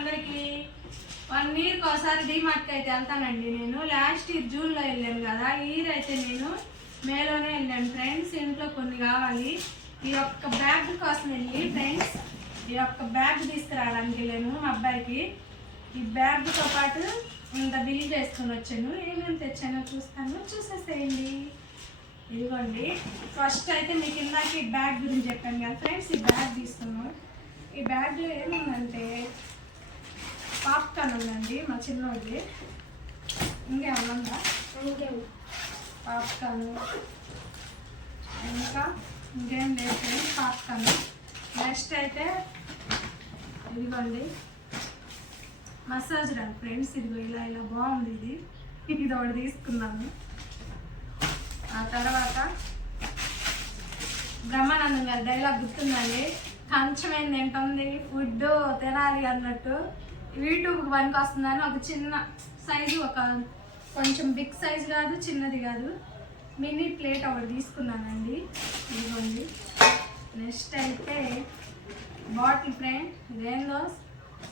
అందరికీ 1 ఇయర్కి ఒకసారి డీమార్ట్కి అయితే వెళ్తానండి. నేను లాస్ట్ ఇయర్ జూన్లో వెళ్ళాను కదా, ఈ ఇయర్ అయితే నేను మేలోనే వెళ్ళాను ఫ్రెండ్స్. ఇంట్లో కొన్ని కావాలి. ఈ యొక్క బ్యాగ్ కోసం వెళ్ళి ఫ్రెండ్స్ ఈ యొక్క బ్యాగ్ తీసుకురావడానికి వెళ్ళాను మా అబ్బాయికి. ఈ బ్యాగ్తో పాటు ఇంత బిల్ చేసుకొని వచ్చాను. ఏమేమి తెచ్చానో చూసేసేయండి. ఇదిగోండి, ఫస్ట్ అయితే మీకు ఇందాక ఈ బ్యాగ్ గురించి చెప్పాను కదా ఫ్రెండ్స్. ఈ బ్యాగ్ తీసుకున్నాను. ఈ బ్యాగ్లో ఏముందంటే పాప్కార్న్ ఉందండి, మా చిన్నోడిది. ఇంకేమన్నా పాప్కార్న్, ఇంకా ఇంకేం లేదు పాప్కార్న్. నెక్స్ట్ అయితే ఇదిగోండి మసాజ్ రన్ ఫ్రెండ్స్. ఇదిగో ఇలా ఇలా బాగుంది. ఇది ఒకటి తీసుకున్నాను. ఆ తర్వాత బ్రహ్మానందం గారి డైలాగ్ గుర్తుందండి, కంచమైంది ఏంటుంది ఫుడ్ తినాలి అన్నట్టు. యూట్యూబ్కి పనికి వస్తుందని ఒక చిన్న సైజు, ఒక కొంచెం బిగ్ సైజు కాదు, చిన్నది కాదు, మినీ ప్లేట్ ఒకటి తీసుకున్నానండి. ఇదిగోండి. నెక్స్ట్ అయితే బాటిల్ ఫ్రెండ్, ఇదేందో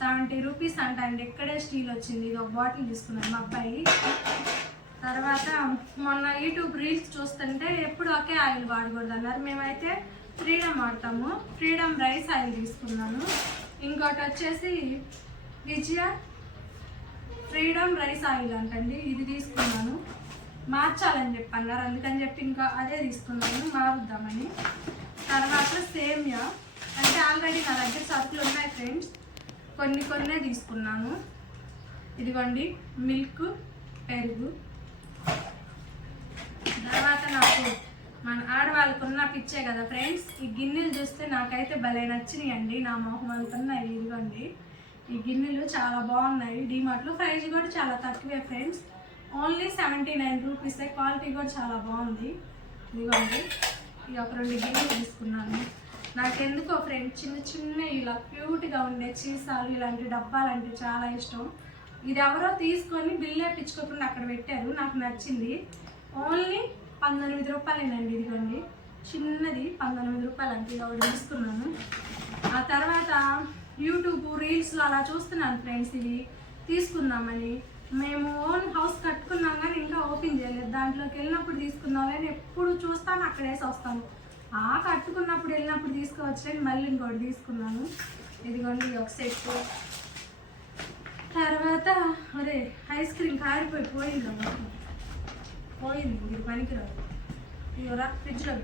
70 రూపీస్ అంట అండి. ఎక్కడే స్టీల్ వచ్చింది. ఇది ఒక బాటిల్ తీసుకున్నాను మా అబ్బాయి. తర్వాత మొన్న యూట్యూబ్ రీల్స్ చూస్తుంటే ఎప్పుడు ఒకే ఆయిల్ వాడకూడదు అన్నారు. మేమైతే ఫ్రీడమ్ వాడతాము. ఫ్రీడమ్ రైస్ ఆయిల్ తీసుకున్నాను. ఇంకోటి వచ్చేసి విజయ ఫ్రీడమ్ రైస్ ఆయిల్ అంటండి, ఇది తీసుకున్నాను. మార్చాలని చెప్పన్నారు, అందుకని చెప్పి ఇంకా అదే తీసుకున్నాను, మారుద్దామని. తర్వాత సేమియా అంటే ఆల్రెడీ నా దగ్గర సరుకులు ఉన్నాయి ఫ్రెండ్స్, కొన్నే తీసుకున్నాను. ఇదిగోండి మిల్క్, పెరుగు. తర్వాత నాకు మన ఆడవాళ్ళకు ఉన్న పిచ్చే కదా ఫ్రెండ్స్, ఈ గిన్నెలు చూస్తే నాకైతే భలే నచ్చినాయి అండి. నా మొహం వెళ్తున్నాయి. ఇదిగోండి ఈ గిన్నెలు చాలా బాగున్నాయి. డీమార్ట్లో ప్రైస్ కూడా చాలా తక్కువే ఫ్రెండ్స్, ఓన్లీ 79 రూపీసే. క్వాలిటీ కూడా చాలా బాగుంది. ఇదిగోండి ఈ ఒక 2 గిన్నెలు తీసుకున్నాను. నాకెందుకో ఫ్రెండ్స్ చిన్న ఇలా క్యూట్గా ఉండే చీసాలు, ఇలాంటి డబ్బాలు అంటే చాలా ఇష్టం. ఇది ఎవరో తీసుకొని బిల్ వేయించుకోకుండా అక్కడ పెట్టారు, నాకు నచ్చింది. ఓన్లీ 19 రూపాయలేనండి. ఇదిగోండి చిన్నది 19 రూపాయలు అంటే ఇది ఒకటి తీసుకున్నాను. ఆ తర్వాత యూట్యూబ్ రీల్స్లో అలా చూస్తున్నాను ఫ్రెండ్స్, ఇది తీసుకుందామని. మేము ఓన్ హౌస్ కట్టుకున్నాం కానీ ఇంకా ఓపెన్ చేయలేదు. దాంట్లోకి వెళ్ళినప్పుడు తీసుకుందాం అని ఎప్పుడు చూస్తాను, అక్కడ వేసి వస్తాను. కట్టుకున్నప్పుడు వెళ్ళినప్పుడు తీసుకోవచ్చని మళ్ళీ ఇంకోటి తీసుకున్నాను. ఇదిగోండి ఒక సెట్. తర్వాత అరే ఐస్ క్రీమ్ కారిపోయింది, ఇది పనికిరాదు. ఇవరా ఫ్రిడ్జ్లో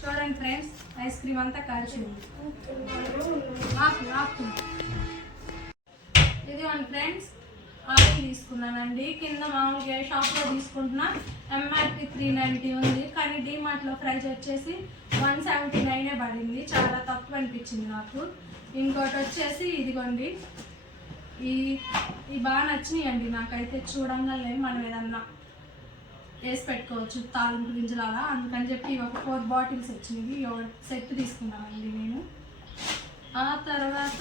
చూడండి ఫ్రెండ్స్, ఐస్ క్రీమ్ అంతా కాల్చింది. ఇదిగోండి ఫ్రెండ్స్ ఆయిల్ తీసుకున్నానండి. కింద మామూలుగా షాప్లో తీసుకుంటున్నా ఎంఆర్పి 390 ఉంది, కానీ డీమార్ట్లో ప్రైస్ వచ్చేసి 179 పడింది. చాలా తక్కువ అనిపించింది నాకు. ఇంకోటి వచ్చేసి ఇదిగోండి ఈ బాగా నచ్చినాయి అండి నాకైతే. చూడంగానే మనం ఏదన్నా వేసి పెట్టుకోవచ్చు తాలింపు గింజలు అలా, అందుకని చెప్పి ఒక 4 బాటిల్స్ వచ్చినాయి. సెట్ తీసుకున్నానండి నేను. ఆ తర్వాత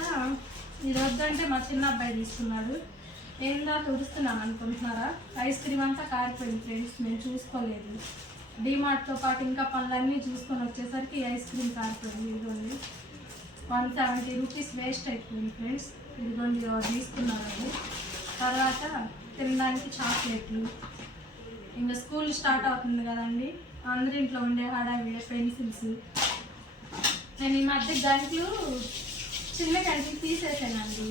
ఇది వద్దంటే మా చిన్న అబ్బాయి తీసుకున్నాడు. ఏందా తుడుస్తున్నాను అనుకుంటున్నారా, ఐస్ క్రీమ్ అంతా కారిపోయింది ఫ్రెండ్స్, మేము చూసుకోలేదు. డీమార్ట్తో పాటు ఇంకా పనులన్నీ చూసుకొని వచ్చేసరికి ఐస్ క్రీమ్ కారిపోయింది. ఇదిగోండి 170 రూపీస్ వేస్ట్ అయిపోయింది ఫ్రెండ్స్. ఇదిగోండి తీసుకున్నారండి. తర్వాత తినడానికి చాక్లెట్లు. ఇంకా స్కూల్ స్టార్ట్ అవుతుంది కదండి, అందరి ఇంట్లో ఉండే హడావిడి పెన్సిల్స్. నేను ఈ మధ్య గంటలు చిన్న గంటలు తీసేసానండి,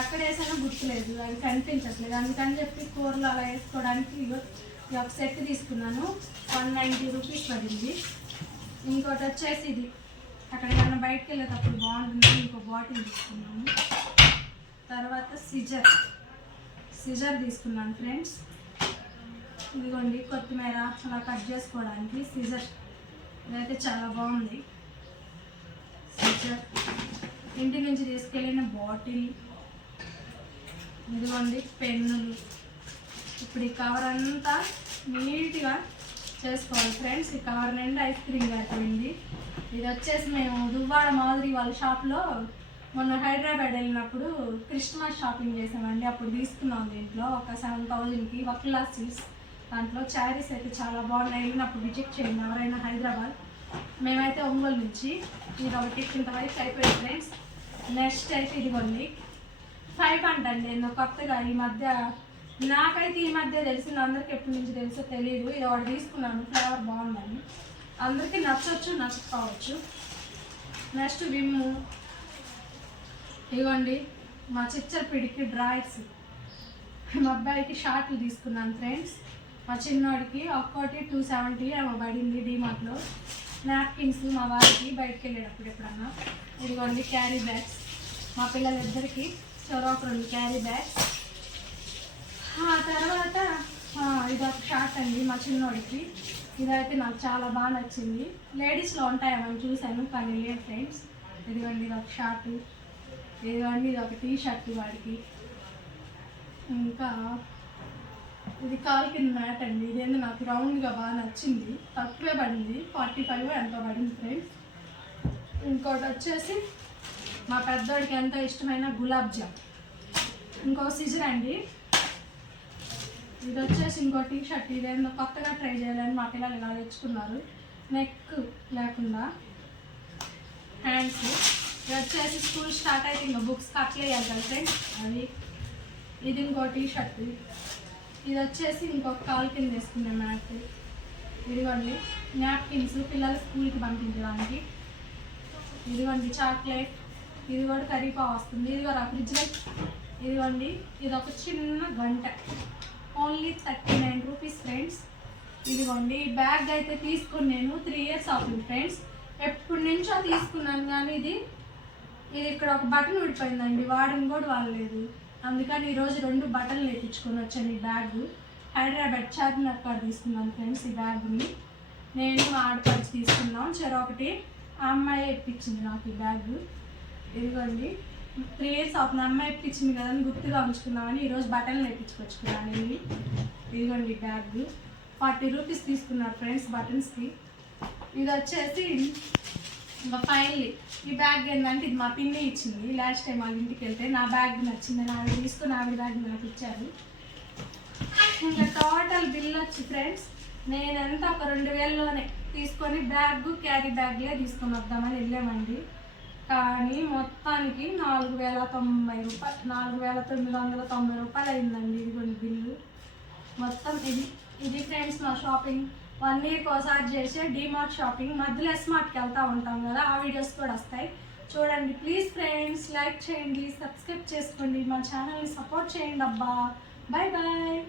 ఎక్కడ వేసానో గుర్తులేదు, అవి కనిపించట్లేదు. అందుకని చెప్పి కూరలు అలా వేసుకోవడానికి ఈ ఒక సెట్ తీసుకున్నాను. 190 రూపీస్ పడింది. ఇంకోటి వచ్చేసి ఇది అక్కడికన్నా బయటకు వెళ్ళేటప్పుడు బాగుంటుంది, ఇంకో బాటిల్ తీసుకున్నాను. తర్వాత సిజర్ తీసుకున్నాను ఫ్రెండ్స్. ఇదిగోండి కొత్తిమీర అలా కట్ చేసుకోవడానికి సిజర్, ఇదైతే చాలా బాగుంది. సిజర్, ఇంటి నుంచి తీసుకెళ్ళిన బాటిల్. ఇదిగోండి పెన్నులు. ఇప్పుడు ఈ కవర్ అంతా నీట్గా చేసుకోవాలి ఫ్రెండ్స్. ఈ కవర్ నిండా ఐస్ క్రీమ్ అయిపోయింది. ఇది వచ్చేసి మేము దువ్వాడ మాధురి వాళ్ళ షాప్లో మొన్న హైదరాబాద్ వెళ్ళినప్పుడు క్రిస్మస్ షాపింగ్ చేసామండి. అప్పుడు తీసుకున్నాం దీంట్లో ఒక 7000కి వక్లా సిల్క్స్. దాంట్లో శారీస్ అయితే చాలా బాగున్నాయి. వెళ్ళినప్పుడు విజిట్ చేయండి ఎవరైనా హైదరాబాద్. మేమైతే ఒంగోలు నుంచి. ఇది ఒకటి ఇంతవరకు అయిపోయింది ఫ్రెండ్స్. నెక్స్ట్ అయితే ఇదిగోండి 5 అంటండి నేను కొత్తగా ఈ మధ్య, నాకైతే ఈ మధ్య తెలిసింది, అందరికి ఎప్పటి నుంచి తెలుసో తెలియదు. ఇది ఒకటి తీసుకున్నాను, ఫ్లేవర్ బాగుందని. అందరికీ నచ్చవచ్చు నచ్చకపోవచ్చు. నెక్స్ట్ విమ్ము, ఇదిగోండి మా చిచ్చర్ పిడికి డ్రాయర్స్. మా అబ్బాయికి షార్ట్లు తీసుకున్నాను ఫ్రెండ్స్. మా చిన్నోడికి ఒక్కోటి 270 ఏమో పడింది డీమార్ట్లో. నాప్కిన్స్ మా వారికి బయటకు వెళ్ళేటప్పుడు ఎప్పుడన్నా. ఇదిగోండి క్యారీ బ్యాగ్స్, మా పిల్లలిద్దరికి చొరొక 2 క్యారీ బ్యాగ్స్. ఆ తర్వాత ఇది ఒక షార్ట్ అండి మా చిన్నోడికి. ఇదైతే నాకు చాలా బాగా నచ్చింది. లేడీస్లో ఉంటాయేమని చూశాను కానీ లేదు ఫ్రెండ్స్. ఇదిగోండి ఇది ఒక షార్టు, ఇదిగోండి ఇది ఒక టీ షర్ట్ వాడికి. ఇంకా ఇది కాలు కింద మ్యాట్ అండి. ఇదేందో నాకు రౌండ్గా బాగా నచ్చింది, తక్కువే పడింది, 45 ఎంతో పడింది ఫ్రెండ్స్. ఇంకోటి వచ్చేసి మా పెద్దోడికి ఎంతో ఇష్టమైన గులాబ్ జామ్. ఇంకో సిజర్ అండి. ఇది వచ్చేసి ఇంకో టీ షర్ట్. ఇదేందో కొత్తగా ట్రై చేయాలని మా పిల్లలు ఇలా తెచ్చుకున్నారు, నెక్ లేకుండా హ్యాండ్స్. ఇది వచ్చేసి స్కూల్ స్టార్ట్ అయితే ఇంకా బుక్స్కి అప్లై చేయాలి కదా ఫ్రెండ్స్, అది. ఇది ఇంకో టీ షర్ట్. ఇది వచ్చేసి ఇంకొక కాలు కింద వేసుకునే మ్యాట్. ఇదిగోండి నాప్కిన్స్ పిల్లలు స్కూల్కి పంపించడానికి. ఇదిగోండి చాక్లెట్, ఇది కూడా కర్రీపావు వస్తుంది. ఇది కూడా ఫ్రిడ్జ్లో. ఇదిగోండి ఇది ఒక చిన్న గంట, ఓన్లీ 39 రూపీస్ ఫ్రెండ్స్. ఇదిగోండి ఈ బ్యాగ్ అయితే తీసుకుని నేను 3 ఇయర్స్ అవుతుంది ఫ్రెండ్స్. ఎప్పటి నుంచో తీసుకున్నాను కానీ ఇది ఇక్కడ ఒక బటన్ ఊడిపోయిందండి, వాడిని కూడా వాడలేదు. అందుకని ఈరోజు 2 బటన్లు వేయించుకొని వచ్చాను. ఈ బ్యాగ్ హైదరాబాద్ చార్మినార్ కాడ తీసుకున్నాను ఫ్రెండ్స్. ఈ బ్యాగ్ని నేను ఆడపడిచి తీసుకున్నాం చెరొకటి. ఆ అమ్మాయి ఇప్పించింది నాకు ఈ బ్యాగ్. ఇదిగోండి 3 ఇయర్స్ అవుతుంది, అమ్మాయి ఇప్పించింది కదా అని గుర్తుగా ఉంచుకున్నామని ఈరోజు బటన్లు వేయించుకొచ్చుకున్నాను. ఇదిగోండి బ్యాగ్ 40 రూపీస్ తీసుకున్నారు ఫ్రెండ్స్ బటన్స్కి. ఇది వచ్చేసి ఇంకా ఫైనల్లీ ఈ బ్యాగ్ ఏంటంటే ఇది మా పిన్ని ఇచ్చింది లాస్ట్ టైం వాళ్ళ ఇంటికి వెళ్తే. నా బ్యాగ్ నచ్చింది, ఆవిడ తీసుకుని ఆవిడ బ్యాగ్ నాకు ఇచ్చారు. ఇంకా టోటల్ బిల్ వచ్చి ఫ్రెండ్స్ నేనంతా ఒక 2000లోనే తీసుకొని బ్యాగ్ క్యారీ బ్యాగ్లే తీసుకొని వద్దామని వెళ్ళామండి. కానీ మొత్తానికి 4090 రూపాయలు, 4990 రూపాయలు అయిందండి. ఇదిగోండి బిల్లు మొత్తం. ఇది ఫ్రెండ్స్ నా షాపింగ్. 1 ఇయర్కి ఒకసారి చేసే డీమార్ట్ షాపింగ్. మధ్యలో ఎస్మార్ట్కి వెళ్తూ ఉంటాం కదా, ఆ వీడియోస్ కూడా వస్తాయి చూడండి. ప్లీజ్ ఫ్రెండ్స్ లైక్ చేయండి, సబ్స్క్రైబ్ చేసుకోండి, మా ఛానల్ని సపోర్ట్ చేయండి అబ్బా. Bye bye.